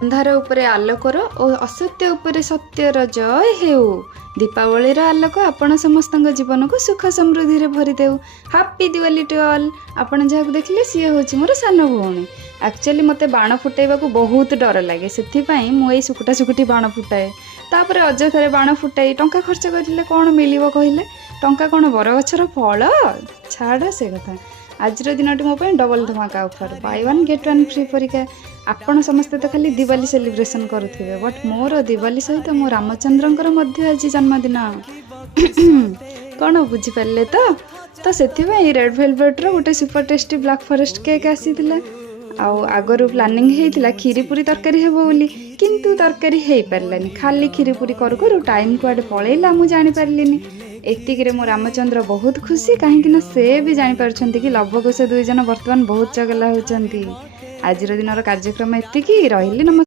ଅନ୍ଧାର ଉପରେ ଆଲୋକର ଓ ଅସତ୍ୟ ଉପରେ ସତ୍ୟର ଜୟ ହେଉ। ଦୀପାବଳିର ଆଲୋକ ଆପଣ ସମସ୍ତଙ୍କ ଜୀବନକୁ ସୁଖ ସମୃଦ୍ଧିରେ ଭରିଦେଉ। Happy Diwali to all. ଆପଣ ଯାହାକୁ ଦେଖିଲେ ସିଏ ହେଉଛି ମୋର ସାନ ଭଉଣୀ। ଆକ୍ଚୁଆଲି ମୋତେ ବାଣ ଫୁଟାଇବାକୁ ବହୁତ ଡର ଲାଗେ, ସେଥିପାଇଁ ମୁଁ ଏଇ ସୁକୁଟା ସୁକୁଟି ବାଣ ଫୁଟାଏ। ତାପରେ ଅଯଥାରେ ବାଣ ଫୁଟାଇ ଟଙ୍କା ଖର୍ଚ୍ଚ କରିଲେ କ'ଣ ମିଳିବ କହିଲେ? ଟଙ୍କା କ'ଣ ବରଗଛର ଫଳ? ଛାଡ଼ ସେ କଥା। ଆଜିର ଦିନଟି ମୋ ପାଇଁ ଡବଲ ଧମାକା offer, buy one get one free ପରୀକ୍ଷା। ଆପଣ ସମସ୍ତେ ତ ଖାଲି ଦିୱାଲି ସେଲିବ୍ରେସନ୍ କରୁଥିବେ, ବଟ୍ ମୋର ଦିୱାଲି ସହିତ ମୋ ରାମଚନ୍ଦ୍ରଙ୍କର ମଧ୍ୟ ଆଜି ଜନ୍ମଦିନ। କ'ଣ ବୁଝିପାରିଲେ ତ? ସେଥିପାଇଁ ରେଡ୍ ଭେଲଭେଟ୍ର ଗୋଟେ super tasty black forest cake ଆସିଥିଲା। ଆଉ ଆଗରୁ ପ୍ଲାନିଂ ହେଇଥିଲା କ୍ଷୀରି ପୁରୀ ତରକାରୀ ହେବ ବୋଲି, କିନ୍ତୁ ତରକାରୀ ହେଇପାରିଲାନି। ଖାଲି କ୍ଷୀରି ପୁରୀ କରୁ କରୁ ଟାଇମ୍ କୁଆଡ଼େ ପଳେଇଲା ମୁଁ ଜାଣିପାରିଲିନି। ଏତିକିରେ ମୋ ରାମଚନ୍ଦ୍ର ବହୁତ ଖୁସି, କାହିଁକିନା ସେ ବି ଜାଣିପାରୁଛନ୍ତି କି ଲବକୁଶ ଦୁଇ ଜଣ ବର୍ତ୍ତମାନ ବହୁତ ଚଗଲା ହେଉଛନ୍ତି। ଆଜିର ଦିନର କାର୍ଯ୍ୟକ୍ରମ ଏତିକି, ରହିଲି। ନମସ୍କାର।